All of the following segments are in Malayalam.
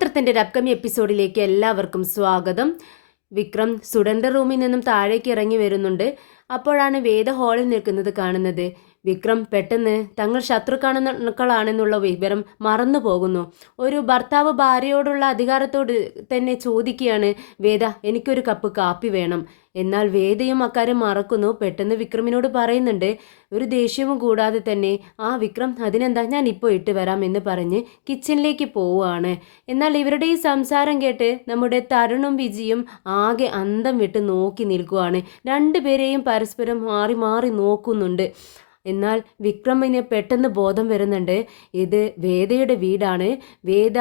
അഗ്നിഹോത്രത്തിൻ്റെ ഒരു അപ്കമിങ് എപ്പിസോഡിലേക്ക് എല്ലാവർക്കും സ്വാഗതം. വിക്രം സ്റ്റുഡൻ്റ് റൂമിൽ നിന്നും താഴേക്ക് ഇറങ്ങി വരുന്നുണ്ട്. അപ്പോഴാണ് വേദ ഹാളിൽ നിൽക്കുന്നത് കാണുന്നത്. വിക്രം പെട്ടെന്ന് തങ്ങൾ ശത്രുക്കളാണെന്നുള്ള വിവരം മറന്നു പോകുന്നു. ഒരു ഭർത്താവ് ഭാര്യയോടുള്ള അധികാരത്തോട് തന്നെ ചോദിക്കുകയാണ്, വേദ എനിക്കൊരു കപ്പ് കാപ്പി വേണം. എന്നാൽ വേദയും അക്കാര്യം മറക്കുന്നു. പെട്ടെന്ന് വിക്രമിനോട് പറയുന്നുണ്ട്. ഒരു ദേഷ്യവും കൂടാതെ തന്നെ വിക്രം അതിനെന്താ ഞാൻ ഇപ്പോൾ ഇട്ട് വരാം എന്ന് പറഞ്ഞ് കിച്ചണിലേക്ക് പോവുകയാണ്. എന്നാൽ ഇവരുടെ ഈ സംസാരം കേട്ട് നമ്മുടെ തരുണും വിജിയും ആകെ അന്തം വിട്ട് നോക്കി നിൽക്കുകയാണ്. രണ്ടുപേരെയും പരസ്പരം മാറി മാറി നോക്കുന്നുണ്ട്. എന്നാൽ വിക്രമിന് പെട്ടെന്ന് ബോധം വരുന്നുണ്ട്, ഇത് വേദയുടെ വീടാണ്. വേദ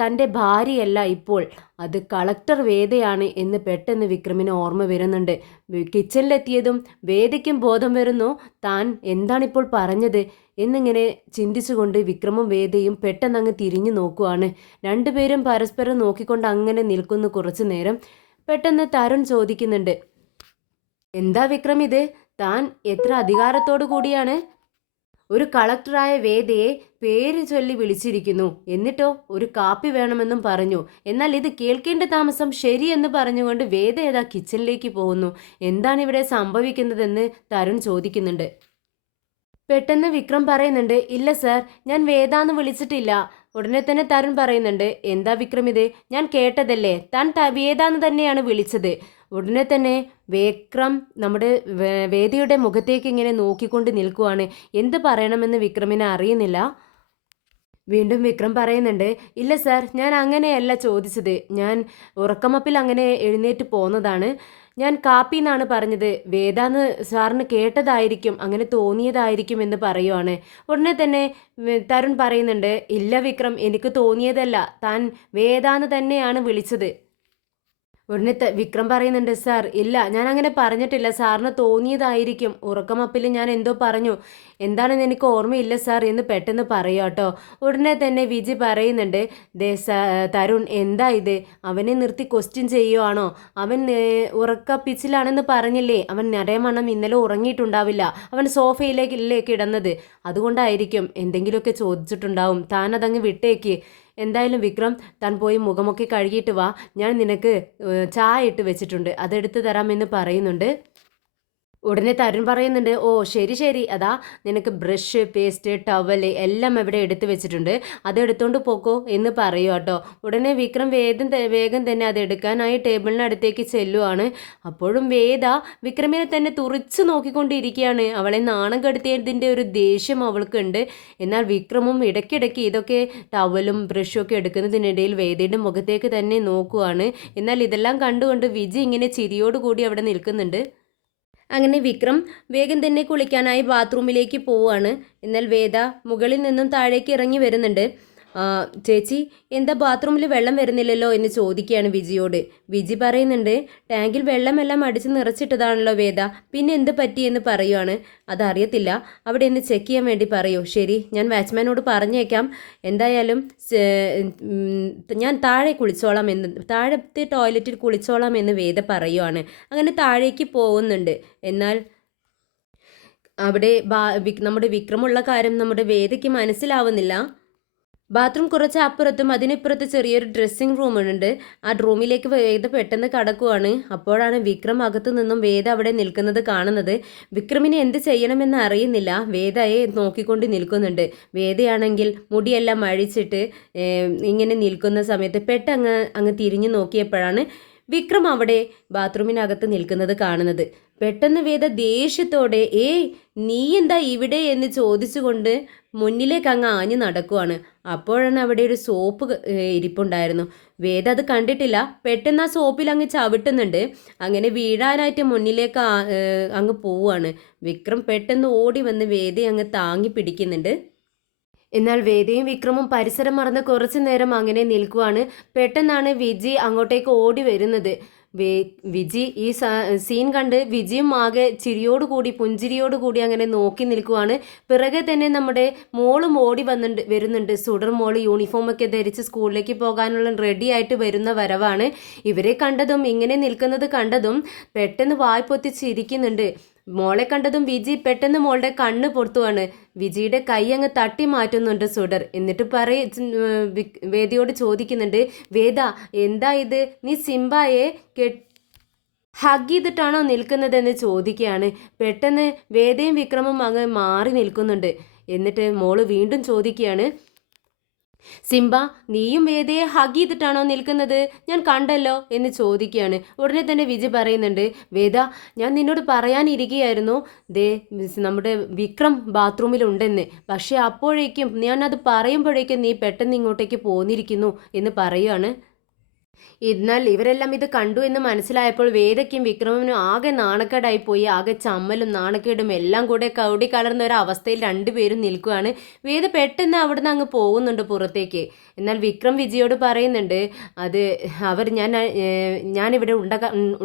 തൻ്റെ ഭാര്യയല്ല, ഇപ്പോൾ അത് കളക്ടർ വേദയാണ് എന്ന് പെട്ടെന്ന് വിക്രമിന് ഓർമ്മ വരുന്നുണ്ട്. കിച്ചണിലെത്തിയതും വേദയ്ക്കും ബോധം വരുന്നു, താൻ എന്താണിപ്പോൾ പറഞ്ഞത് എന്നിങ്ങനെ ചിന്തിച്ചുകൊണ്ട് വിക്രമും വേദയും പെട്ടെന്ന് അങ്ങ് തിരിഞ്ഞു നോക്കുവാണ്. രണ്ടുപേരും പരസ്പരം നോക്കിക്കൊണ്ട് അങ്ങനെ നിൽക്കുന്നു കുറച്ചു നേരം. പെട്ടെന്ന് തരുൺ ചോദിക്കുന്നുണ്ട്, എന്താ വിക്രം ഇത്? താൻ എത്ര അധികാരത്തോടു കൂടിയാണ് ഒരു കളക്ടറായ വേദയെ പേര് ചൊല്ലി വിളിച്ചിരിക്കുന്നു, എന്നിട്ടോ ഒരു കാപ്പി വേണമെന്നും പറഞ്ഞു. എന്നാൽ ഇത് കേൾക്കേണ്ട താമസം ശരിയെന്ന് പറഞ്ഞുകൊണ്ട് വേദ ഏതാ കിച്ചണിലേക്ക് പോകുന്നു. എന്താണ് ഇവിടെ സംഭവിക്കുന്നതെന്ന് തരുൺ ചോദിക്കുന്നുണ്ട്. പെട്ടെന്ന് വിക്രം പറയുന്നുണ്ട്, ഇല്ല സർ, ഞാൻ വേദാന്ന് വിളിച്ചിട്ടില്ല. ഉടനെ തന്നെ തരുൺ പറയുന്നുണ്ട്, എന്താ വിക്രം ഇത്? ഞാൻ കേട്ടതല്ലേ, താൻ വേദാന്ന് തന്നെയാണ് വിളിച്ചത്. ഉടനെ തന്നെ വിക്രം നമ്മുടെ വേദിയുടെ മുഖത്തേക്ക് ഇങ്ങനെ നോക്കിക്കൊണ്ട് നിൽക്കുവാണ്. എന്ത് പറയണമെന്ന് വിക്രമിനെ അറിയുന്നില്ല. വീണ്ടും വിക്രം പറയുന്നുണ്ട്, ഇല്ല സാർ, ഞാൻ അങ്ങനെയല്ല ചോദിച്ചത്. ഞാൻ ഉറക്കമപ്പിൽ അങ്ങനെ എഴുന്നേറ്റ് പോന്നതാണ്. ഞാൻ കാപ്പി എന്നാണ് പറഞ്ഞത്. വേദാന്ന് സാറിന് കേട്ടതായിരിക്കും, അങ്ങനെ തോന്നിയതായിരിക്കും എന്ന് പറയുവാണ്. ഉടനെ തന്നെ തരുൺ പറയുന്നുണ്ട്, ഇല്ല വിക്രം, എനിക്ക് തോന്നിയതല്ല, താൻ വേദാന്ന് തന്നെയാണ് വിളിച്ചത്. ഉടനെ വിക്രം പറയുന്നുണ്ട്, സാർ ഇല്ല, ഞാൻ അങ്ങനെ പറഞ്ഞിട്ടില്ല, സാറിന് തോന്നിയതായിരിക്കും, ഉറക്കമപ്പിൽ ഞാൻ എന്തോ പറഞ്ഞു, എന്താണെന്ന് എനിക്ക് ഓർമ്മയില്ല സാർ എന്ന് പെട്ടെന്ന് പറയാട്ടോ. ഉടനെ തന്നെ വിജി പറയുന്നുണ്ട്, തരുൺ എന്താ ഇത്? അവനെ നിർത്തി ക്വസ്റ്റ്യൻ ചെയ്യുവാണോ? അവൻ ഉറക്കപ്പിച്ചിലാണെന്ന് പറഞ്ഞില്ലേ? അവൻ നരയമണം ഇന്നലെ ഉറങ്ങിയിട്ടുണ്ടാവില്ല, അവൻ സോഫയിലേക്കല്ലേ കിടന്നത്, അതുകൊണ്ടായിരിക്കും എന്തെങ്കിലുമൊക്കെ ചോദിച്ചിട്ടുണ്ടാവും, താനതങ്ങ് വിട്ടേക്ക്. എന്തായാലും വിക്രം, താൻ പോയി മുഖമൊക്കെ കഴുകിയിട്ട് വാ, ഞാൻ നിനക്ക് ചായ ഇട്ട് വെച്ചിട്ടുണ്ട്, അതെടുത്ത് തരാമെന്ന് പറയുന്നുണ്ട്. ഉടനെ തരുൺ പറയുന്നുണ്ട്, ഓ ശരി ശരി, അതാ നിനക്ക് ബ്രഷ്, പേസ്റ്റ്, ടവല് എല്ലാം ഇവിടെ എടുത്തു വെച്ചിട്ടുണ്ട്, അതെടുത്തോണ്ട് പോക്കോ എന്ന് പറയൂ കേട്ടോ. ഉടനെ വിക്രം വേഗം തന്നെ അത് എടുക്കാനായി ടേബിളിനടുത്തേക്ക് ചെല്ലുവാണ്. അപ്പോഴും വേദ വിക്രമിനെ തന്നെ തുറിച്ച് നോക്കിക്കൊണ്ടിരിക്കുകയാണ്. അവളെ നാണം കെടുത്തിയതിൻ്റെ ഒരു ദേഷ്യം അവൾക്കുണ്ട്. എന്നാൽ വിക്രമും ഇടയ്ക്കിടയ്ക്ക് ഇതൊക്കെ ടവലും ബ്രഷും ഒക്കെ എടുക്കുന്നതിനിടയിൽ വേദയുടെ മുഖത്തേക്ക് തന്നെ നോക്കുവാണ്. എന്നാൽ ഇതെല്ലാം കണ്ടുകൊണ്ട് വിജി ഇങ്ങനെ ചിരിയോടുകൂടി അവിടെ നിൽക്കുന്നുണ്ട്. അങ്ങനെ വിക്രം വേഗം തന്നെ കുളിക്കാനായി ബാത്റൂമിലേക്ക് പോവുകയാണ്. എന്നാൽ വേദ മുകളിൽ നിന്നും താഴേക്ക് ഇറങ്ങി വരുന്നുണ്ട്. ചേച്ചി, എന്താ ബാത്റൂമിൽ വെള്ളം വരുന്നില്ലല്ലോ എന്ന് ചോദിക്കുകയാണ് വിജിയോട്. വിജി പറയുന്നുണ്ട്, ടാങ്കിൽ വെള്ളമെല്ലാം അടിച്ച് നിറച്ചിട്ടതാണല്ലോ വേദ, പിന്നെ എന്ത് പറ്റിയെന്ന് പറയുവാണ്. അതറിയത്തില്ല, അവിടെ ഒന്ന് ചെക്ക് ചെയ്യാൻ വേണ്ടി പറയൂ. ശരി, ഞാൻ വാച്ച്മാനോട് പറഞ്ഞേക്കാം. എന്തായാലും ഞാൻ താഴെ കുളിച്ചോളാം എന്ന്, താഴത്തെ ടോയ്ലറ്റിൽ കുളിച്ചോളാം എന്ന് വേദ പറയുവാണ്. അങ്ങനെ താഴേക്ക് പോകുന്നുണ്ട്. എന്നാൽ അവിടെ നമ്മുടെ വിക്രമുള്ള കാര്യം നമ്മുടെ വേദയ്ക്ക് മനസ്സിലാവുന്നില്ല. ബാത്റൂം കുറച്ച് അപ്പുറത്തും അതിനിപ്പുറത്ത് ചെറിയൊരു ഡ്രസ്സിംഗ് റൂമുണ്ട്. ആ റൂമിലേക്ക് വേദ പെട്ടെന്ന് കടക്കുവാണ്. അപ്പോഴാണ് വിക്രം അകത്തു നിന്നും വേദ അവിടെ നിൽക്കുന്നത് കാണുന്നത്. വിക്രമിനെ എന്ത് ചെയ്യണമെന്ന് അറിയുന്നില്ല, വേദയെ നോക്കിക്കൊണ്ട് നിൽക്കുന്നുണ്ട്. വേദയാണെങ്കിൽ മുടിയെല്ലാം അഴിച്ചിട്ട് ഇങ്ങനെ നിൽക്കുന്ന സമയത്ത് അങ്ങ് തിരിഞ്ഞു നോക്കിയപ്പോഴാണ് വിക്രം അവിടെ ബാത്റൂമിനകത്ത് നിൽക്കുന്നത് കാണുന്നത്. പെട്ടെന്ന് വേദ ദേഷ്യത്തോടെ, നീ എന്താ ഇവിടെ എന്ന് ചോദിച്ചുകൊണ്ട് മുന്നിലേക്ക് അങ്ങ് ആഞ്ഞു നടക്കുവാണ്. അപ്പോഴാണ് അവിടെ ഒരു സോപ്പ് ഇരിപ്പുണ്ടായിരുന്നു. വേദ അത് കണ്ടിട്ടില്ല. പെട്ടെന്ന് ആ സോപ്പിൽ അങ്ങ് ചവിട്ടുന്നുണ്ട്. അങ്ങനെ വീഴാനായിട്ട് മുന്നിലേക്ക് അങ്ങ് പോവുകയാണ്. വിക്രം പെട്ടെന്ന് ഓടി വന്ന് വേദയെ അങ്ങ് താങ്ങി പിടിക്കുന്നുണ്ട്. എന്നാൽ വേദയും വിക്രമും പരിസരം മറന്ന് കുറച്ചു നേരം അങ്ങനെ നിൽക്കുവാണ്. പെട്ടെന്നാണ് വിജി അങ്ങോട്ടേക്ക് ഓടി വരുന്നത്. വിജി ഈ സീൻ കണ്ട് വിജിയും ആകെ ചിരിയോടുകൂടി പുഞ്ചിരിയോടുകൂടി അങ്ങനെ നോക്കി നിൽക്കുവാണ്. പിറകെ തന്നെ നമ്മുടെ മോളും ഓടി വരുന്നുണ്ട്. സുഡർ മോള് യൂണിഫോമൊക്കെ ധരിച്ച് സ്കൂളിലേക്ക് പോകാനുള്ള റെഡി ആയിട്ട് വരുന്ന വരവാണ്. ഇവരെ കണ്ടതും ഇങ്ങനെ നിൽക്കുന്നത് കണ്ടതും പെട്ടെന്ന് വായ്പൊത്തി ചിരിക്കുന്നുണ്ട്. മോളെ കണ്ടതും വിജി പെട്ടെന്ന് മോളുടെ കണ്ണ് പൊത്തുവാണ്. വിജിയുടെ കൈ അങ്ങ് തട്ടി മാറ്റുന്നുണ്ട് സുഡർ. എന്നിട്ട് വേദയോട് ചോദിക്കുന്നുണ്ട്, വേദ എന്താ ഇത്, നീ സിംബായെ ഹഗ് ചെയ്തിട്ടാണോ നിൽക്കുന്നതെന്ന് ചോദിക്കുകയാണ്. പെട്ടെന്ന് വേദയും വിക്രമും അങ്ങ് മാറി നിൽക്കുന്നുണ്ട്. എന്നിട്ട് മോള് വീണ്ടും ചോദിക്കുകയാണ്, സിംബ നീയും വേദയെ ഹഗ് ചെയ്തിട്ടാണോ നിൽക്കുന്നത്, ഞാൻ കണ്ടല്ലോ എന്ന് ചോദിക്കുകയാണ്. ഉടനെ തന്നെ വിജി പറയുന്നുണ്ട്, വേദ ഞാൻ നിന്നോട് പറയാനിരിക്കുകയായിരുന്നു, ദേ നമ്മുടെ വിക്രം ബാത്റൂമിലുണ്ടെന്ന്. പക്ഷേ അപ്പോഴേക്കും ഞാനത് പറയുമ്പോഴേക്കും നീ പെട്ടെന്ന് ഇങ്ങോട്ടേക്ക് പോന്നിരിക്കുന്നു എന്ന് പറയുകയാണ്. എന്നാൽ ഇവരെല്ലാം ഇത് കണ്ടു എന്ന് മനസ്സിലായപ്പോൾ വേദയ്ക്കും വിക്രമനും ആകെ നാണക്കേടായി പോയി. ആകെ ചമ്മലും നാണക്കേടും എല്ലാം കൂടെ കൗടി കലർന്ന ഒരു അവസ്ഥയിൽ രണ്ടുപേരും നിൽക്കുകയാണ്. വേദ പെട്ടെന്ന് അവിടുന്ന് അങ്ങ് പോകുന്നുണ്ട് പുറത്തേക്ക്. എന്നാൽ വിക്രം വിജയോട് പറയുന്നുണ്ട്, അത് ഞാനിവിടെ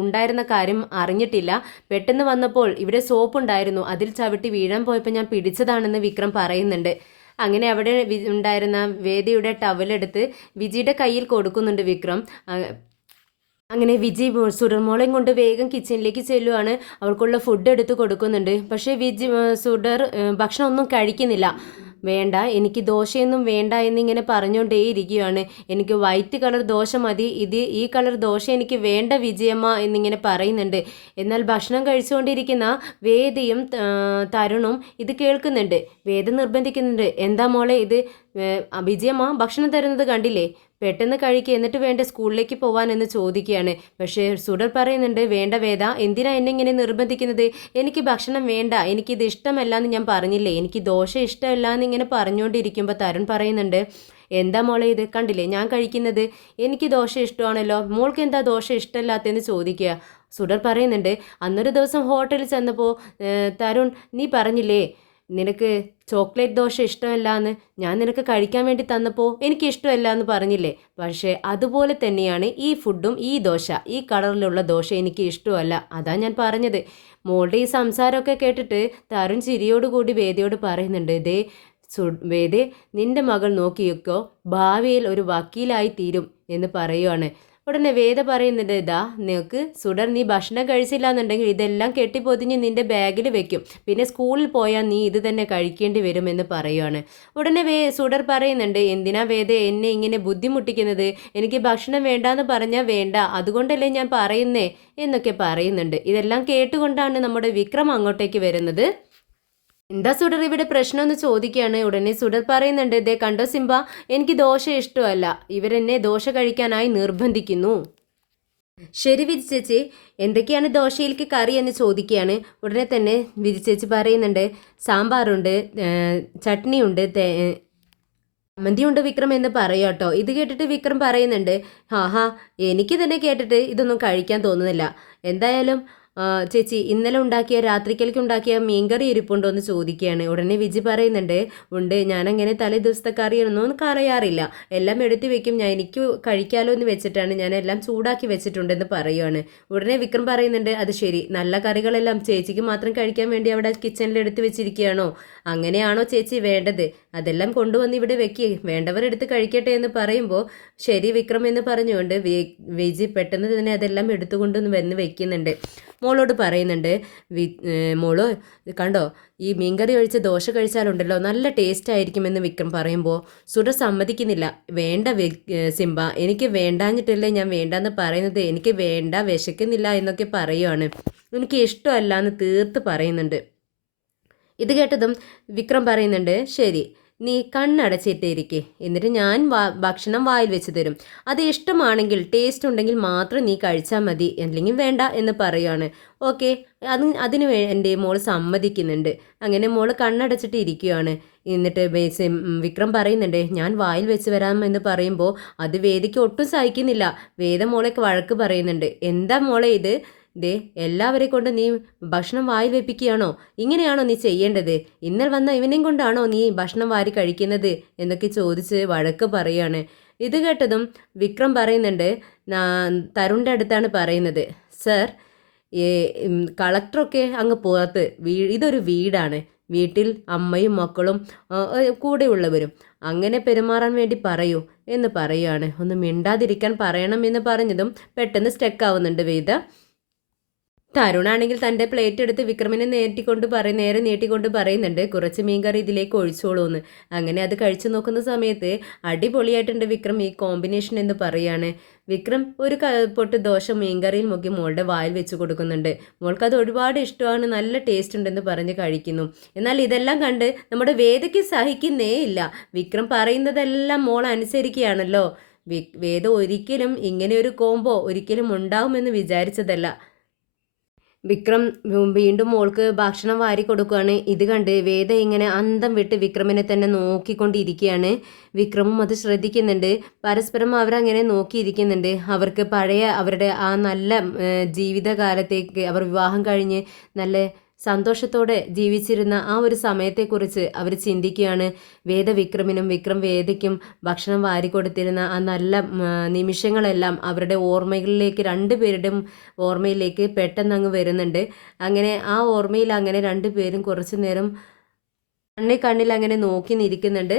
ഉണ്ടായിരുന്ന കാര്യം അറിഞ്ഞിട്ടില്ല. പെട്ടെന്ന് വന്നപ്പോൾ ഇവിടെ സോപ്പ് ഉണ്ടായിരുന്നു, അതിൽ ചവിട്ടി വീഴാൻ പോയപ്പോൾ ഞാൻ പിടിച്ചതാണെന്ന് വിക്രം പറയുന്നുണ്ട്. അങ്ങനെ അവിടെ ഉണ്ടായിരുന്ന വേദിയുടെ ടവലെടുത്ത് വിജിയുടെ കയ്യിൽ കൊടുക്കുന്നുണ്ട് വിക്രം. അങ്ങനെ വിജി സുഡർമോളെയും കൊണ്ട് വേഗം കിച്ചണിലേക്ക് ചെല്ലുവാണ്. അവൾക്കുള്ള ഫുഡ് എടുത്ത് കൊടുക്കുന്നുണ്ട്. പക്ഷേ സുഡർ ഭക്ഷണം ഒന്നും കഴിക്കുന്നില്ല. വേണ്ട, എനിക്ക് ദോശയൊന്നും വേണ്ട എന്നിങ്ങനെ പറഞ്ഞുകൊണ്ടേ ഇരിക്കുകയാണ്. എനിക്ക് വൈറ്റ് കളർ ദോശ മതി, ഈ കളർ ദോശ എനിക്ക് വേണ്ട വിജയമ്മ എന്നിങ്ങനെ പറയുന്നുണ്ട്. എന്നാൽ ഭക്ഷണം കഴിച്ചുകൊണ്ടിരിക്കുന്ന വേദയും തരുണും ഇത് കേൾക്കുന്നുണ്ട്. വേദ നിർബന്ധിക്കുന്നുണ്ട്, എന്താ മോളെ ഇത്, വിജയമ്മ ഭക്ഷണം തരുന്നത് കണ്ടില്ലേ, പെട്ടെന്ന് കഴിക്കുക, എന്നിട്ട് വേണ്ട സ്കൂളിലേക്ക് പോവാനെന്ന് ചോദിക്കുകയാണ്. പക്ഷേ സുഡർ പറയുന്നുണ്ട്, വേണ്ട വേദ, എന്തിനാ എന്നെ ഇങ്ങനെ നിർബന്ധിക്കുന്നത്, എനിക്ക് ഭക്ഷണം വേണ്ട, എനിക്കിത് ഇഷ്ടമല്ല എന്ന് ഞാൻ പറഞ്ഞില്ലേ, എനിക്ക് ദോശ ഇഷ്ടമല്ല എന്നിങ്ങനെ പറഞ്ഞുകൊണ്ടിരിക്കുമ്പോൾ തരുൺ പറയുന്നുണ്ട്, എന്താ മോളെ ഇത് കണ്ടില്ലേ ഞാൻ കഴിക്കുന്നത്, എനിക്ക് ദോശ ഇഷ്ടമാണല്ലോ, മോൾക്ക് എന്താ ദോശ ഇഷ്ടമല്ലാത്തതെന്ന് ചോദിക്കുക. സുഡർ പറയുന്നുണ്ട്, അന്നൊരു ദിവസം ഹോട്ടലിൽ ചെന്നപ്പോൾ തരുൺ നീ പറഞ്ഞില്ലേ നിനക്ക് ചോക്ലേറ്റ് ദോശ ഇഷ്ടമല്ല എന്ന്, ഞാൻ നിനക്ക് കഴിക്കാൻ വേണ്ടി തന്നപ്പോൾ എനിക്ക് ഇഷ്ടമല്ല എന്ന് പറഞ്ഞില്ലേ, പക്ഷേ അതുപോലെ തന്നെയാണ് ഈ ഫുഡും, ഈ ദോശ, ഈ കളറിലുള്ള ദോശ എനിക്ക് ഇഷ്ടമല്ല, അതാ ഞാൻ പറഞ്ഞത്. മോളുടെ ഈ സംസാരമൊക്കെ കേട്ടിട്ട് തരുൺ ചിരിയോടുകൂടി വേദയോട് പറയുന്നുണ്ട്, വേദേ നിന്റെ മകൾ നോക്കിയൊക്കെ ഭാവിയിൽ ഒരു വക്കീലായി തീരും എന്ന് പറയുവാണ്. ഉടനെ വേദ പറയുന്നുണ്ട്, ഇതാ നിനക്ക് സുഡർ നീ ഭക്ഷണം കഴിച്ചില്ല എന്നുണ്ടെങ്കിൽ ഇതെല്ലാം കെട്ടിപ്പൊതിഞ്ഞ് നിന്റെ ബാഗിൽ വെക്കും, പിന്നെ സ്കൂളിൽ പോയാൽ നീ ഇത് തന്നെ കഴിക്കേണ്ടി വരുമെന്ന് പറയുവാണ്. ഉടനെ സുഡർ പറയുന്നുണ്ട്, എന്തിനാ വേദ എന്നെ ഇങ്ങനെ ബുദ്ധിമുട്ടിക്കുന്നത്, എനിക്ക് ഭക്ഷണം വേണ്ടാന്ന് പറഞ്ഞാൽ വേണ്ട, അതുകൊണ്ടല്ലേ ഞാൻ പറയുന്നേ എന്നൊക്കെ പറയുന്നുണ്ട്. ഇതെല്ലാം കേട്ടുകൊണ്ടാണ് നമ്മുടെ വിക്രം അങ്ങോട്ടേക്ക് വരുന്നത്. എന്താ സുഡർ ഇവിടെ പ്രശ്നമെന്ന് ചോദിക്കുകയാണ്. ഉടനെ സുഡർ പറയുന്നുണ്ട്, ദേ കണ്ടോ സിംബ, എനിക്ക് ദോശ ഇഷ്ടമല്ല, ഇവരെന്നെ ദോശ കഴിക്കാനായി നിർബന്ധിക്കുന്നു. ശരി വിജി ചേച്ചി, എന്തൊക്കെയാണ് ദോശയിലേക്ക് കറി എന്ന് ചോദിക്കുകയാണ്. ഉടനെ തന്നെ വിജി ചേച്ചി പറയുന്നുണ്ട്, സാമ്പാറുണ്ട്, ചട്നിയുണ്ട്, ചമ്മന്തിയുണ്ട് വിക്രം എന്ന് പറയാം കേട്ടോ. ഇത് കേട്ടിട്ട് വിക്രം പറയുന്നുണ്ട്, ഹാ എനിക്ക് തന്നെ കേട്ടിട്ട് ഇതൊന്നും കഴിക്കാൻ തോന്നുന്നില്ല. എന്തായാലും ചേച്ചി ഇന്നലെ രാത്രിക്കലേക്ക് ഉണ്ടാക്കിയ മീൻകറി ഇരിപ്പുണ്ടോ എന്ന് ചോദിക്കുകയാണ്. ഉടനെ വിജി പറയുന്നുണ്ട്, ഉണ്ട്, ഞാനങ്ങനെ തലേ ദിവസത്തെ കറിയൊന്നും അറിയാറില്ല, എല്ലാം എടുത്ത് വെക്കും, എനിക്ക് കഴിക്കാലോ എന്ന് വെച്ചിട്ടാണ് ഞാൻ എല്ലാം ചൂടാക്കി വെച്ചിട്ടുണ്ടെന്ന് പറയുവാണ്. ഉടനെ വിക്രം പറയുന്നുണ്ട്, അത് ശരി, നല്ല കറികളെല്ലാം ചേച്ചിക്ക് മാത്രം കഴിക്കാൻ വേണ്ടി അവിടെ കിച്ചണിൽ എടുത്ത് വെച്ചിരിക്കുകയാണോ, അങ്ങനെയാണോ ചേച്ചി വേണ്ടത്, അതെല്ലാം കൊണ്ടുവന്ന് ഇവിടെ വെക്കുക, വേണ്ടവർ എടുത്ത് കഴിക്കട്ടെ എന്ന് പറയുമ്പോൾ ശരി വിക്രം എന്ന് പറഞ്ഞുകൊണ്ട് വിജി പെട്ടെന്ന് തന്നെ അതെല്ലാം എടുത്തുകൊണ്ട് വന്ന് വെക്കുന്നുണ്ട്. മോളോട് പറയുന്നുണ്ട്, മോള് കണ്ടോ ഈ മീൻകറി ഒഴിച്ച് ദോശ കഴിച്ചാലുണ്ടല്ലോ നല്ല ടേസ്റ്റ് ആയിരിക്കുമെന്ന് വിക്രം പറയുമ്പോൾ സുഡർ സമ്മതിക്കുന്നില്ല. വേണ്ട സിംബ, എനിക്ക് വേണ്ടാഞ്ഞിട്ടല്ലേ ഞാൻ വേണ്ടാന്ന് പറയുന്നത്, എനിക്ക് വേണ്ട, വിശക്കുന്നില്ല എന്നൊക്കെ പറയുവാണ്, എനിക്ക് ഇഷ്ടമല്ല എന്ന് തീർത്ത് പറയുന്നുണ്ട്. ഇത് കേട്ടതും വിക്രം പറയുന്നുണ്ട്, ശരി നീ കണ്ണടച്ചിട്ടേരിക്കെ, എന്നിട്ട് ഞാൻ ഭക്ഷണം വായിൽ വെച്ച് തരും, അത് ഇഷ്ടമാണെങ്കിൽ ടേസ്റ്റ് ഉണ്ടെങ്കിൽ മാത്രം നീ കഴിച്ചാൽ മതി, അല്ലെങ്കിൽ വേണ്ട എന്ന് പറയുകയാണ്. ഓക്കെ, അതിന് എൻ്റെ മോൾ സമ്മതിക്കുന്നുണ്ട്. അങ്ങനെ മോൾ കണ്ണടച്ചിട്ട് ഇരിക്കുകയാണ്. എന്നിട്ട് വിക്രം പറയുന്നുണ്ട്, ഞാൻ വായിൽ വെച്ച് വരാമെന്ന് പറയുമ്പോൾ അത് വേദിക്ക് ഒട്ടും സഹിക്കുന്നില്ല. വേദ മോളെ വഴക്ക് പറയുന്നുണ്ട്, എന്താ മോളെ ഇത്, ദേ എല്ലാവരെ കൊണ്ട് നീ ഭക്ഷണം വായിൽ വെപ്പിക്കുകയാണോ, ഇങ്ങനെയാണോ നീ ചെയ്യേണ്ടത്, ഇന്നലെ വന്ന ഇവനെയും കൊണ്ടാണോ നീ ഭക്ഷണം വാരി കഴിക്കുന്നത് എന്നൊക്കെ ചോദിച്ച് വഴക്ക് പറയുകയാണ്. ഇത് കേട്ടതും വിക്രം പറയുന്നുണ്ട്, തരുണിൻ്റെ അടുത്താണ് പറയുന്നത്, സർ കളക്ടറൊക്കെ അങ്ങ് പുറത്ത്, ഇതൊരു വീടാണ്, വീട്ടിൽ അമ്മയും മക്കളും കൂടെയുള്ളവരും, അങ്ങനെ പെരുമാറാൻ വേണ്ടി പറയൂ എന്ന് പറയുകയാണ്. ഒന്ന് മിണ്ടാതിരിക്കാൻ പറയണം എന്ന് പറഞ്ഞതും പെട്ടെന്ന് സ്റ്റക്ക് ആവുന്നുണ്ട് വേദ. തരുണാണെങ്കിൽ തൻ്റെ പ്ലേറ്റ് എടുത്ത് വിക്രമിനെ നേരെ നീട്ടിക്കൊണ്ട് പറയുന്നുണ്ട്, കുറച്ച് മീൻകറി ഇതിലേക്ക് ഒഴിച്ചോളൂ എന്ന്. അങ്ങനെ അത് കഴിച്ചു നോക്കുന്ന സമയത്ത് അടിപൊളിയായിട്ടുണ്ട് വിക്രം ഈ കോമ്പിനേഷൻ എന്ന് പറയാണ്. വിക്രം ഒരു പൊട്ട് ദോശ മീൻകറിയിൽ മുക്കി മോളുടെ വായിൽ വെച്ച് കൊടുക്കുന്നുണ്ട്. മോൾക്ക് അത് ഒരുപാട് ഇഷ്ടമാണ്, നല്ല ടേസ്റ്റ് ഉണ്ടെന്ന് പറഞ്ഞ് കഴിക്കുന്നു. എന്നാൽ ഇതെല്ലാം കണ്ട് നമ്മുടെ വേദയ്ക്ക് സഹിക്കുന്നേ ഇല്ല. വിക്രം പറയുന്നതെല്ലാം മോൾ അനുസരിക്കുകയാണല്ലോ. വേദ ഒരിക്കലും ഇങ്ങനെ ഒരു കോംബോ ഒരിക്കലും ഉണ്ടാവുമെന്ന് വിചാരിച്ചതല്ല. വിക്രം വീണ്ടും മോൾക്ക് ഭക്ഷണം വാരി കൊടുക്കുകയാണ്. ഇത് കണ്ട് വേദ ഇങ്ങനെ അന്തം വിട്ട് വിക്രമിനെ തന്നെ നോക്കിക്കൊണ്ടിരിക്കുകയാണ്. വിക്രമും അത് ശ്രദ്ധിക്കുന്നുണ്ട്. പരസ്പരം അവരങ്ങനെ നോക്കിയിരിക്കുന്നുണ്ട്. അവർക്ക് പഴയ അവരുടെ ആ നല്ല ജീവിതകാലത്തേക്ക് അവർ വിവാഹം കഴിഞ്ഞ് നല്ല സന്തോഷത്തോടെ ജീവിച്ചിരുന്ന ആ ഒരു സമയത്തെക്കുറിച്ച് അവർ ചിന്തിക്കുകയാണ്. വേദ വിക്രമിനും വിക്രം വേദയ്ക്കും ഭക്ഷണം വാരിക്കൊടുത്തിരുന്ന ആ നല്ല നിമിഷങ്ങളെല്ലാം അവരുടെ ഓർമ്മകളിലേക്ക് രണ്ടുപേരുടെയും ഓർമ്മയിലേക്ക് പെട്ടെന്ന് അങ്ങ് വരുന്നുണ്ട്. അങ്ങനെ ആ ഓർമ്മയിൽ അങ്ങനെ രണ്ടുപേരും കുറച്ചു നേരം കണ്ണിൽ അങ്ങനെ നോക്കി നിൽക്കുന്നുണ്ട്.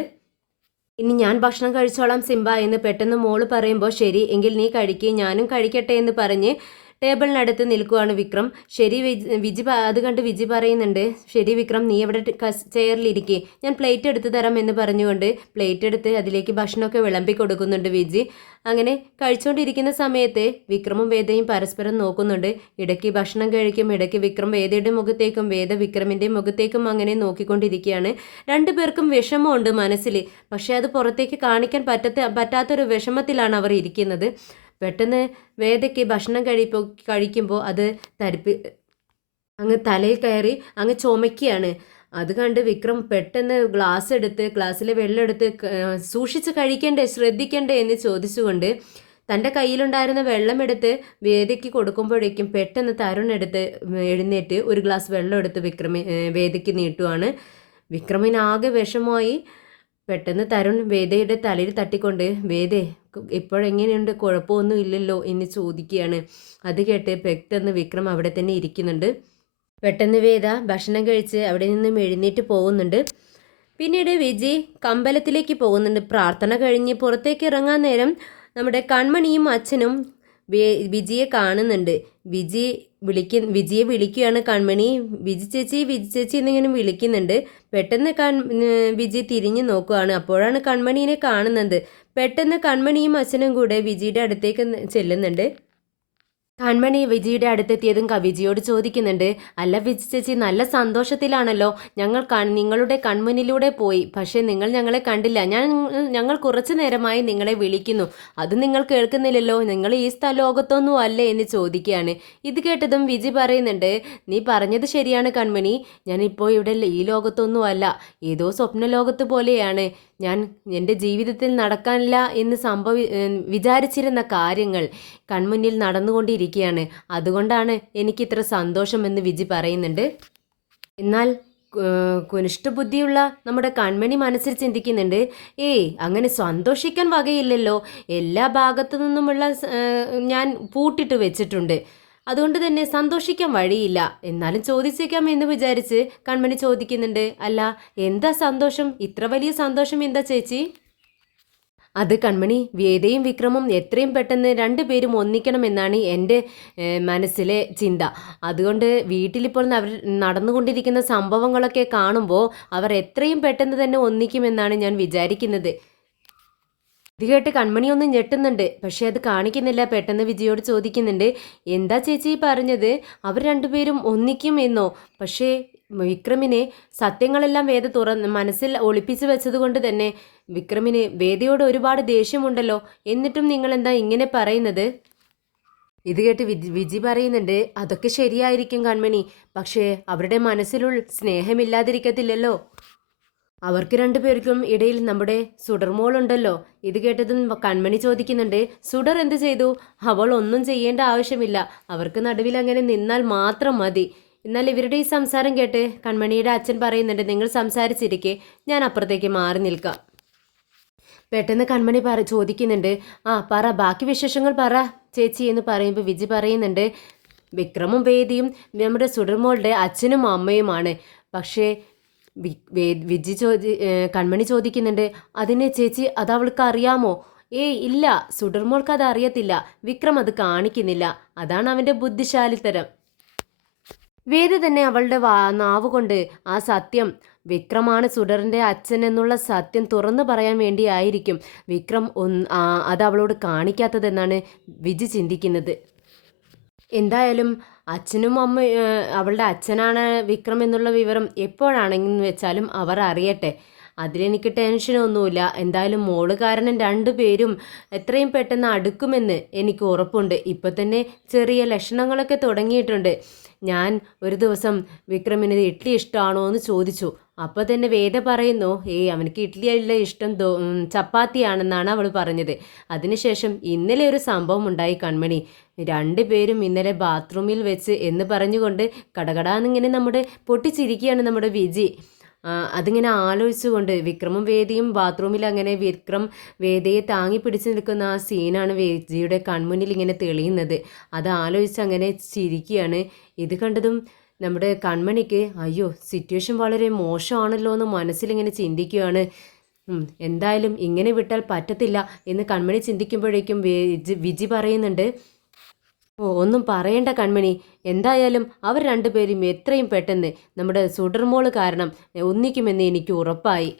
ഇനി ഞാൻ ഭക്ഷണം കഴിച്ചോളാം സിംബ എന്ന് പെട്ടെന്ന് മോള് പറയുമ്പോൾ, ശരി എങ്കിൽ നീ കഴിക്കുക, ഞാനും കഴിക്കട്ടെ എന്ന് പറഞ്ഞ് ടേബിളിനടുത്ത് നിൽക്കുവാണ് വിക്രം. ശരി വിജി അത് കണ്ട് വിജി പറയുന്നുണ്ട്, ശരി വിക്രം നീ എവിടെ ചെയറിലിരിക്കേ, ഞാൻ പ്ലേറ്റ് എടുത്ത് തരാം എന്ന് പറഞ്ഞുകൊണ്ട് പ്ലേറ്റ് എടുത്ത് അതിലേക്ക് ഭക്ഷണമൊക്കെ വിളമ്പി കൊടുക്കുന്നുണ്ട് വിജി. അങ്ങനെ കഴിച്ചുകൊണ്ടിരിക്കുന്ന സമയത്ത് വിക്രമും വേദയും പരസ്പരം നോക്കുന്നുണ്ട്. ഇടയ്ക്ക് ഭക്ഷണം കഴിക്കും, ഇടയ്ക്ക് വിക്രം വേദയുടെ മുഖത്തേക്കും വേദ വിക്രമിൻ്റെ മുഖത്തേക്കും അങ്ങനെ നോക്കിക്കൊണ്ടിരിക്കുകയാണ്. രണ്ടുപേർക്കും വിഷമമുണ്ട് മനസ്സിൽ, പക്ഷേ അത് പുറത്തേക്ക് കാണിക്കാൻ പറ്റാത്തൊരു വിഷമത്തിലാണ് അവർ ഇരിക്കുന്നത്. പെട്ടെന്ന് വേദയ്ക്ക് ഭക്ഷണം കഴിക്കുമ്പോൾ അത് അങ്ങ് തലയിൽ കയറി അങ്ങ് ചുമയ്ക്കുകയാണ്. അത് കണ്ട് വിക്രം പെട്ടെന്ന് ഗ്ലാസ്സിലെ വെള്ളം എടുത്ത് സൂക്ഷിച്ച് കഴിക്കണ്ടേ, ശ്രദ്ധിക്കണ്ടേ എന്ന് ചോദിച്ചുകൊണ്ട് തൻ്റെ കയ്യിലുണ്ടായിരുന്ന വെള്ളമെടുത്ത് വേദയ്ക്ക് കൊടുക്കുമ്പോഴേക്കും പെട്ടെന്ന് തരുൺ എടുത്ത് എഴുന്നേറ്റ് ഒരു ഗ്ലാസ് വെള്ളം എടുത്ത് വേദയ്ക്ക് നീട്ടുവാണ്. വിക്രമിനാകെ വിഷമമായി. പെട്ടെന്ന് തരുൺ വേദയുടെ തലയിൽ തട്ടിക്കൊണ്ട്, വേദേ ഇപ്പോഴെങ്ങനെയുണ്ട്, കുഴപ്പമൊന്നും ഇല്ലല്ലോ എന്ന് ചോദിക്കുകയാണ്. അത് കേട്ട് പെട്ടെന്ന് വിക്രം അവിടെ തന്നെ ഇരിക്കുന്നുണ്ട്. പെട്ടെന്ന് വേദ ഭക്ഷണം കഴിച്ച് അവിടെ നിന്നും എഴുന്നേറ്റ് പോകുന്നുണ്ട്. പിന്നീട് വിജി കമ്പലത്തിലേക്ക് പോകുന്നുണ്ട്. പ്രാർത്ഥന കഴിഞ്ഞ് പുറത്തേക്ക് ഇറങ്ങാൻ നേരം നമ്മുടെ കൺമണിയും അച്ഛനും വിജിയെ കാണുന്നുണ്ട്. വിജിയെ വിളിക്കുകയാണ് കൺമണി. വിജി ചേച്ചി എന്നിങ്ങനെ വിളിക്കുന്നുണ്ട്. പെട്ടെന്ന് വിജി തിരിഞ്ഞു നോക്കുകയാണ്. അപ്പോഴാണ് കൺമണീനെ കാണുന്നത്. പെട്ടെന്ന് കൺമണിയും അച്ഛനും കൂടെ വിജിയുടെ അടുത്തേക്ക് ചെല്ലുന്നുണ്ട്. കൺമണി വിജിയുടെ അടുത്തെത്തിയതും വിജിയോട് ചോദിക്കുന്നുണ്ട്, അല്ല വിജി ചേച്ചി നല്ല സന്തോഷത്തിലാണല്ലോ, നിങ്ങളുടെ കൺമുന്നിലൂടെ പോയി, പക്ഷേ നിങ്ങൾ ഞങ്ങളെ കണ്ടില്ല. ഞങ്ങൾ കുറച്ചു നേരമായി നിങ്ങളെ വിളിക്കുന്നു, അത് നിങ്ങൾ കേൾക്കുന്നില്ലല്ലോ, നിങ്ങൾ ഈ ലോകത്തൊന്നും അല്ലേ എന്ന് ചോദിക്കുകയാണ്. ഇത് കേട്ടതും വിജി പറയുന്നുണ്ട്, നീ പറഞ്ഞത് ശരിയാണ് കൺമണി, ഞാനിപ്പോൾ ഇവിടെ ഈ ലോകത്തൊന്നും അല്ല, ഏതോ സ്വപ്ന ലോകത്ത് പോലെയാണ്. ഞാൻ എൻ്റെ ജീവിതത്തിൽ നടക്കാനില്ല എന്ന് വിചാരിച്ചിരുന്ന കാര്യങ്ങൾ കൺമുന്നിൽ നടന്നുകൊണ്ടിരിക്കുകയാണ്. അതുകൊണ്ടാണ് എനിക്കിത്ര സന്തോഷമെന്ന് വിജി പറയുന്നുണ്ട്. എന്നാൽ കുനിഷ്ടബുദ്ധിയുള്ള നമ്മുടെ കൺമണി മനസ്സിൽ ചിന്തിക്കുന്നുണ്ട്, അങ്ങനെ സന്തോഷിക്കാൻ വകയില്ലല്ലോ, എല്ലാ ഭാഗത്തു നിന്നുമുള്ള ഞാൻ പൂട്ടിട്ട് വെച്ചിട്ടുണ്ട്, അതുകൊണ്ട് തന്നെ സന്തോഷിക്കാൻ വഴിയില്ല. എന്നാലും ചോദിച്ചേക്കാം എന്ന് വിചാരിച്ച് കൺമണി ചോദിക്കുന്നുണ്ട്, അല്ല എന്താ സന്തോഷം, ഇത്ര വലിയ സന്തോഷം എന്താ ചേച്ചി? അത് കൺമണി, വേദയും വിക്രമും എത്രയും പെട്ടെന്ന് രണ്ടുപേരും ഒന്നിക്കണമെന്നാണ് എൻ്റെ മനസ്സിലെ ചിന്ത. അതുകൊണ്ട് വീട്ടിലിപ്പോൾ അവർ നടന്നുകൊണ്ടിരിക്കുന്ന സംഭവങ്ങളൊക്കെ കാണുമ്പോൾ അവർ എത്രയും പെട്ടെന്ന് തന്നെ ഒന്നിക്കുമെന്നാണ് ഞാൻ വിചാരിക്കുന്നത്. ഇത് കേട്ട് കൺമണി ഒന്ന് ഞെട്ടുന്നുണ്ട്, പക്ഷെ അത് കാണിക്കുന്നില്ല. പെട്ടെന്ന് വിജയോട് ചോദിക്കുന്നുണ്ട്, എന്താ ചേച്ചി പറഞ്ഞത്, അവർ രണ്ടുപേരും ഒന്നിക്കും എന്നോ? പക്ഷേ വിക്രമിനെ സത്യങ്ങളെല്ലാം വേദ മനസ്സിൽ ഒളിപ്പിച്ചു വെച്ചതുകൊണ്ട് തന്നെ വിക്രമിന് വേദയോട് ഒരുപാട് ദേഷ്യമുണ്ടല്ലോ, എന്നിട്ടും നിങ്ങൾ എന്താ ഇങ്ങനെ പറയുന്നത്? ഇത് കേട്ട് വിജി പറയുന്നുണ്ട്, അതൊക്കെ ശരിയായിരിക്കും കൺമണി, പക്ഷേ അവരുടെ മനസ്സിലുള്ള സ്നേഹമില്ലാതിരിക്കത്തില്ലല്ലോ. അവർക്ക് രണ്ടുപേർക്കും ഇടയിൽ നമ്മുടെ സുഡർമോളുണ്ടല്ലോ. ഇത് കേട്ടതും കൺമണി ചോദിക്കുന്നുണ്ട്, സുഡർ എന്ത് ചെയ്തു? അവൾ ഒന്നും ചെയ്യേണ്ട ആവശ്യമില്ല, അവർക്ക് നടുവിൽ അങ്ങനെ നിന്നാൽ മാത്രം മതി. എന്നാൽ ഇവരുടെ ഈ സംസാരം കേട്ട് കൺമണിയുടെ അച്ഛൻ പറയുന്നുണ്ട്, നിങ്ങൾ സംസാരിച്ചിരിക്കെ ഞാൻ അപ്പുറത്തേക്ക് മാറി നിൽക്കാം. പെട്ടെന്ന് കൺമണി ചോദിക്കുന്നുണ്ട്, പറ, ബാക്കി വിശേഷങ്ങൾ പറ ചേച്ചി എന്ന് പറയുമ്പോൾ വിജി പറയുന്നുണ്ട്, വിക്രമും വേദിയും നമ്മുടെ സുഡർമോളുടെ അച്ഛനും അമ്മയുമാണ്. പക്ഷേ കൺമണി ചോദിക്കുന്നുണ്ട്, അതിന് ചേച്ചി അത് അവൾക്ക് അറിയാമോ? ഇല്ല, സുഡർമോൾക്ക് അത് അറിയത്തില്ല, വിക്രം അത് കാണിക്കുന്നില്ല, അതാണ് അവൻ്റെ ബുദ്ധിശാലിത്തരം. വേദ തന്നെ അവളുടെ നാവ് കൊണ്ട് ആ സത്യം വിക്രമാണ് സുഡറിൻ്റെ അച്ഛൻ എന്നുള്ള സത്യം തുറന്നു പറയാൻ വേണ്ടിയായിരിക്കും വിക്രം അത് അവളോട് കാണിക്കാത്തതെന്നാണ് വിജി ചിന്തിക്കുന്നത്. എന്തായാലും അച്ഛനും അവളുടെ അച്ഛനാണ് വിക്രം എന്നുള്ള വിവരം എപ്പോഴാണെന്ന് വെച്ചാലും അവർ അറിയട്ടെ. അതിലെനിക്ക് ടെൻഷനൊന്നുമില്ല. എന്തായാലും മോള് കാരണം രണ്ടുപേരും എത്രയും പെട്ടെന്ന് അടുക്കുമെന്ന് എനിക്ക് ഉറപ്പുണ്ട്. ഇപ്പം തന്നെ ചെറിയ ലക്ഷണങ്ങളൊക്കെ തുടങ്ങിയിട്ടുണ്ട്. ഞാൻ ഒരു ദിവസം വിക്രമിന് ഇഡ്ഡലി ഇഷ്ടമാണോ എന്ന് ചോദിച്ചു. അപ്പോൾ തന്നെ വേദ പറയുന്നു, അവനക്ക് ഇഡ്ഡലി അല്ല ഇഷ്ടം, ചപ്പാത്തിയാണെന്നാണ് അവൾ പറഞ്ഞത്. അതിനുശേഷം ഇന്നലെ ഒരു സംഭവം ഉണ്ടായി കൺമണി. രണ്ടുപേരും ഇന്നലെ ബാത്റൂമിൽ വെച്ച് എന്ന് പറഞ്ഞുകൊണ്ട് കടകടാന്നിങ്ങനെ നമ്മുടെ പൊട്ടിച്ചിരിക്കുകയാണ് നമ്മുടെ വിജി. അതിങ്ങനെ ആലോചിച്ചുകൊണ്ട് വിക്രമും വേദിയും ബാത്റൂമിൽ അങ്ങനെ വിക്രം വേദയെ താങ്ങി പിടിച്ചു നിൽക്കുന്ന ആ സീനാണ് വേദിയുടെ കൺമുന്നിൽ ഇങ്ങനെ തെളിയുന്നത്. അത് ആലോചിച്ച് അങ്ങനെ ചിരിക്കുകയാണ്. ഇത് കണ്ടതും നമ്മുടെ കൺമണിക്ക് അയ്യോ സിറ്റുവേഷൻ വളരെ മോശമാണല്ലോ എന്ന് മനസ്സിലിങ്ങനെ ചിന്തിക്കുകയാണ്. എന്തായാലും ഇങ്ങനെ വിട്ടാൽ പറ്റത്തില്ല എന്ന് കൺമണി ചിന്തിക്കുമ്പോഴേക്കും വിജി പറയുന്നുണ്ട്, ഒന്നും പറയണ്ട കൺമണി, എന്തായാലും അവർ രണ്ടുപേരും എത്രയും പെട്ടെന്ന് നമ്മുടെ സുഡർമോള് കാരണം ഒന്നിക്കുമെന്ന് എനിക്ക് ഉറപ്പായി.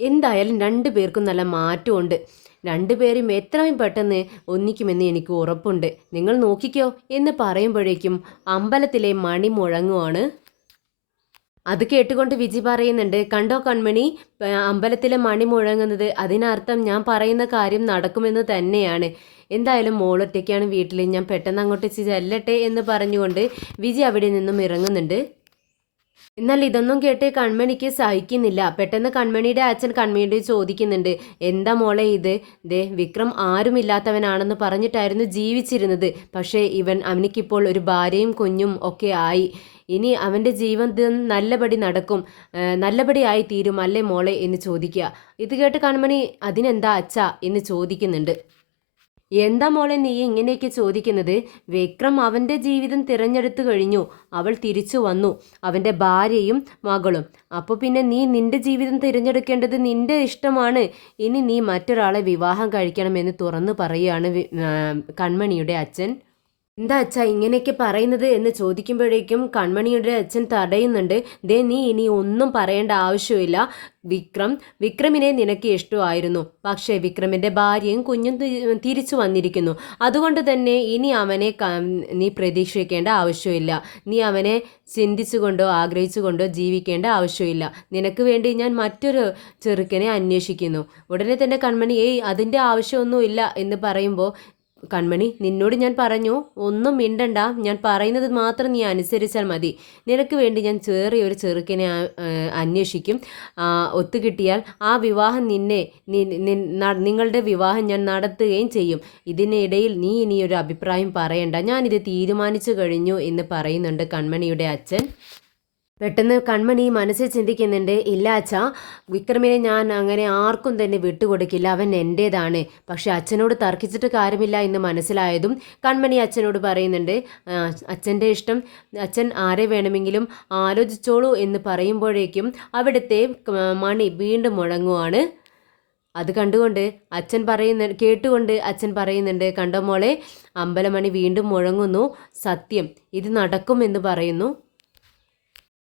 എന്തായാലും രണ്ടുപേർക്കും നല്ല മാറ്റമുണ്ട്. രണ്ടുപേരും എത്രയും പെട്ടെന്ന് ഒന്നിക്കുമെന്ന് എനിക്ക് ഉറപ്പുണ്ട്. നിങ്ങൾ നോക്കിക്കോ എന്ന് പറയുമ്പോഴേക്കും അമ്പലത്തിലെ മണി മുഴങ്ങുവാണ്. അത് കേട്ടുകൊണ്ട് വിജി പറയുന്നുണ്ട്, കണ്ടോ കൺമണി, അമ്പലത്തിലെ മണി മുഴങ്ങുന്നത് അതിനർത്ഥം ഞാൻ പറയുന്ന കാര്യം നടക്കുമെന്ന് തന്നെയാണ്. എന്തായാലും മോളൊറ്റയ്ക്കാണ് വീട്ടിൽ, ഞാൻ പെട്ടെന്ന് അങ്ങോട്ട് ചെല്ലട്ടെ എന്ന് പറഞ്ഞുകൊണ്ട് വിജി അവിടെ നിന്നും ഇറങ്ങുന്നുണ്ട്. എന്നാൽ ഇതൊന്നും കേട്ട് കൺമണിക്ക് സഹിക്കുന്നില്ല. പെട്ടെന്ന് കൺമണിയുടെ അച്ഛൻ കൺമണിയോട് ചോദിക്കുന്നുണ്ട്, എന്താ മോളെ ഇത്? വിക്രം ആരുമില്ലാത്തവനാണെന്ന് പറഞ്ഞിട്ടായിരുന്നു ജീവിച്ചിരുന്നത്. പക്ഷേ അവനിക്കിപ്പോൾ ഒരു ഭാര്യയും കുഞ്ഞും ഒക്കെ ആയി. ഇനി അവൻ്റെ ജീവിതം നല്ലപടി നടക്കും, നല്ലപടിയായി തീരും അല്ലേ മോളെ എന്ന് ചോദിക്കുക. ഇത് കേട്ട് കൺമണി അതിനെന്താ അച്ഛാ എന്ന് ചോദിക്കുന്നുണ്ട്. എന്താ മോളെ നീ ഇങ്ങനെയൊക്കെ ചോദിക്കുന്നത്? വിക്രം അവൻ്റെ ജീവിതം തിരഞ്ഞെടുത്തു കഴിഞ്ഞു. അവൾ തിരിച്ചു വന്നു, അവൻ്റെ ഭാര്യയും മകളും. അപ്പോൾ പിന്നെ നീ നിൻ്റെ ജീവിതം തിരഞ്ഞെടുക്കേണ്ടത് നിൻ്റെ ഇഷ്ടമാണ്. ഇനി നീ മറ്റൊരാളെ വിവാഹം കഴിക്കണമെന്ന് തുറന്നു പറയുകയാണ് കൺമണിയുടെ അച്ഛൻ. എന്താ അച്ഛാ ഇങ്ങനെയൊക്കെ പറയുന്നത് എന്ന് ചോദിക്കുമ്പോഴേക്കും കൺമണിയുടെ അച്ഛൻ തടയുന്നുണ്ട്. നീ ഇനി ഒന്നും പറയേണ്ട ആവശ്യമില്ല. വിക്രമിനെ നിനക്ക് ഇഷ്ടമായിരുന്നു. പക്ഷേ വിക്രമിൻ്റെ ഭാര്യയും കുഞ്ഞും തിരിച്ചു വന്നിരിക്കുന്നു. അതുകൊണ്ട് തന്നെ ഇനി അവനെ നീ പ്രതീക്ഷിക്കേണ്ട ആവശ്യമില്ല. നീ അവനെ ചിന്തിച്ചുകൊണ്ടോ ആഗ്രഹിച്ചുകൊണ്ടോ ജീവിക്കേണ്ട ആവശ്യമില്ല. നിനക്ക് വേണ്ടി ഞാൻ മറ്റൊരു ചെറുക്കനെ അന്വേഷിക്കുന്നു. ഉടനെ തന്നെ കൺമണി അതിൻ്റെ ആവശ്യമൊന്നുമില്ല എന്ന് പറയുമ്പോൾ, കൺമണി നിന്നോട് ഞാൻ പറഞ്ഞു ഒന്നും മിണ്ടണ്ട, ഞാൻ പറയുന്നത് മാത്രം നീ അനുസരിച്ചാൽ മതി. നിനക്ക് വേണ്ടി ഞാൻ ചെറിയൊരു ചെറുക്കനെ അന്വേഷിക്കും. ഒത്തുകിട്ടിയാൽ ആ വിവാഹം നിങ്ങളുടെ വിവാഹം ഞാൻ നടത്തുകയും ചെയ്യും. ഇതിനിടയിൽ നീ ഇനിയൊരു അഭിപ്രായം പറയണ്ട, ഞാനിത് തീരുമാനിച്ചു കഴിഞ്ഞു എന്ന് പറയുന്നുണ്ട് കൺമണിയുടെ അച്ഛൻ. പെട്ടെന്ന് കൺമണി മനസ്സിൽ ചിന്തിക്കുന്നുണ്ട്, ഇല്ല അച്ഛാ, വിക്രമിനെ ഞാൻ അങ്ങനെ ആർക്കും തന്നെ വിട്ടുകൊടുക്കില്ല, അവൻ എൻ്റേതാണ്. പക്ഷെ അച്ഛനോട് തർക്കിച്ചിട്ട് കാര്യമില്ല എന്ന് മനസ്സിലായതും കൺമണി അച്ഛനോട് പറയുന്നുണ്ട്, അച്ഛൻ്റെ ഇഷ്ടം, അച്ഛൻ ആരെ വേണമെങ്കിലും ആലോചിച്ചോളൂ എന്ന് പറയുമ്പോഴേക്കും അവിടുത്തെ മണി വീണ്ടും മുഴങ്ങുവാണ്. അത് കണ്ടുകൊണ്ട് കേട്ടുകൊണ്ട് അച്ഛൻ പറയുന്നുണ്ട്, കണ്ടോ മോളെ, അമ്പലമണി വീണ്ടും മുഴങ്ങുന്നു, സത്യം ഇത് നടക്കുമെന്ന് പറയുന്നു.